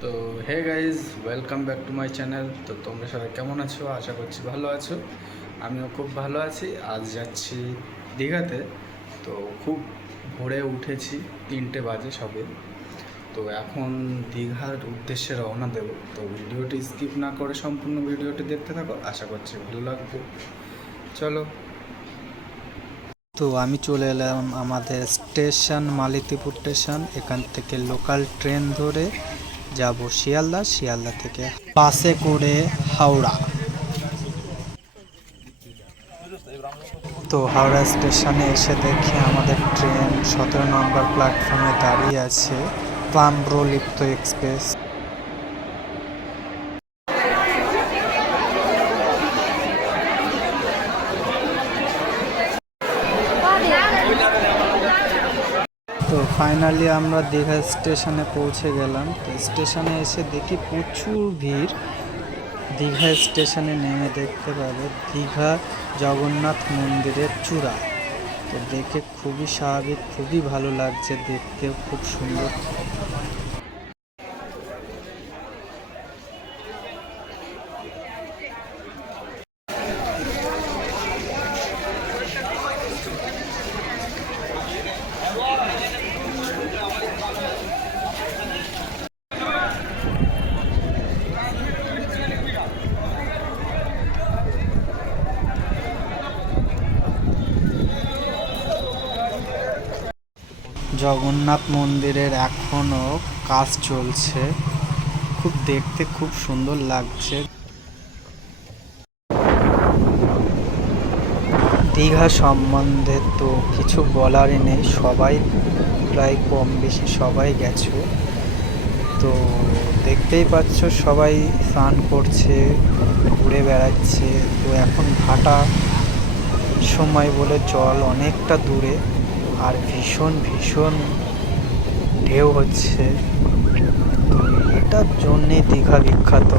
তো hey guys welcome back to my channel তো, তোমরা সবাই কেমন আছো? আশা করছি ভালো আছো। আমিও খুব ভালো আছি। আজ যাচ্ছি দীঘাতে। তো, খুব ভোরে উঠেছি, তিনটে বাজে সবে। তো, এখন দীঘার উদ্দেশ্যে রওনা দেবো। তো, ভিডিওটি স্কিপ না করে সম্পূর্ণ ভিডিওটি দেখতে থাকো। আশা করছি ভালো লাগবে। চলো। তো, আমি চলে এলাম আমাদের স্টেশন, মালিতিপুর স্টেশন। এখান থেকে লোকাল ট্রেন ধরে যাব শিয়ালদা শিয়ালদা থেকে। বাসে করে হাওড়া। তো হাওড়া স্টেশনে এসে দেখি আমাদের ট্রেন সতেরো নম্বর প্ল্যাটফর্মে দাঁড়িয়ে আছে। তাম্রলিপ্ত এক্সপ্রেস তো ফাইনালি আমরা দীঘা স্টেশনে পৌঁছে গেলাম। তো স্টেশনে এসে দেখি প্রচুর ভিড়। দীঘা স্টেশনে নেমে দেখতে পাবে দীঘা জগন্নাথ মন্দিরের চূড়া। তো দেখে খুবই স্বাভাবিক, খুবই ভালো লাগছে দেখতেও, খুব সুন্দর। জগন্নাথ মন্দিরের এখনও কাজ চলছে। খুব দেখতে খুব সুন্দর লাগছে। দীঘা সম্বন্ধে তো কিছু বলারই নেই। সবাই প্রায় কম বেশি সবাই গেছে। তো দেখতেই পাচ্ছ, সবাই স্নান করছে, ঘুরে বেড়াচ্ছে। তো এখন ভাটা সময় বলে জল অনেকটা দূরে। আর ভীষণ ভীষণ ঢেউ হচ্ছে। তো এটার জন্যে দীঘা বিখ্যাত।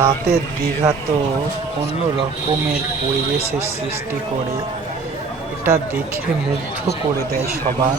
রাতের দীঘা তো অন্য রকমের পরিবেশের সৃষ্টি করে এটা দেখে মুগ্ধ করে দেয় সবার।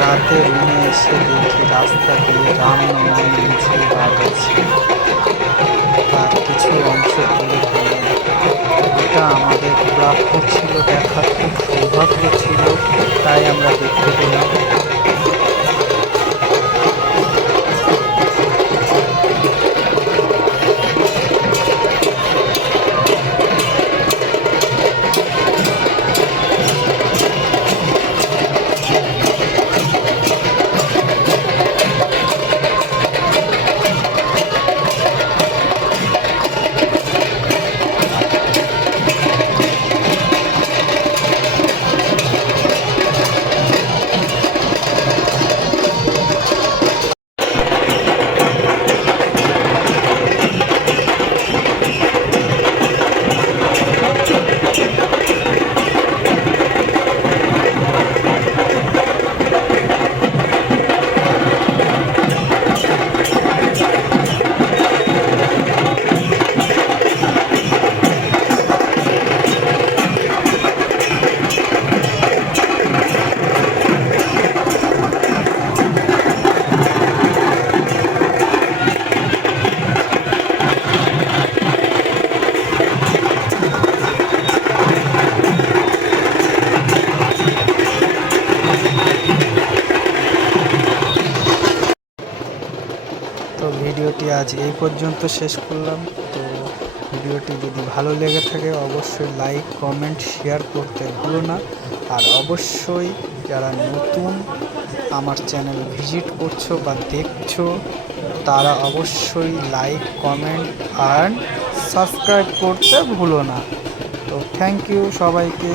রাতে রুমে এসে দেখি রাস্তা দিয়ে রামনবমী মিছিল বার তার কিছু অংশ তুলে ধরলাম এটা আমাদের প্রাপ্য ছিল, দেখার খুব সৌভাগ্য ছিল, তাই আমরা দেখতে পেলাম। আজ এই পর্যন্ত শেষ করলাম। তো ভিডিওটি যদি ভালো লেগে থাকে, অবশ্যই লাইক কমেন্ট শেয়ার করতে ভুলো না। আর অবশ্যই যারা নতুন আমার চ্যানেল ভিজিট করছ বা দেখছ, তারা অবশ্যই লাইক কমেন্ট আর সাবস্ক্রাইব করতে ভুলো না। তো থ্যাংক ইউ সবাইকে।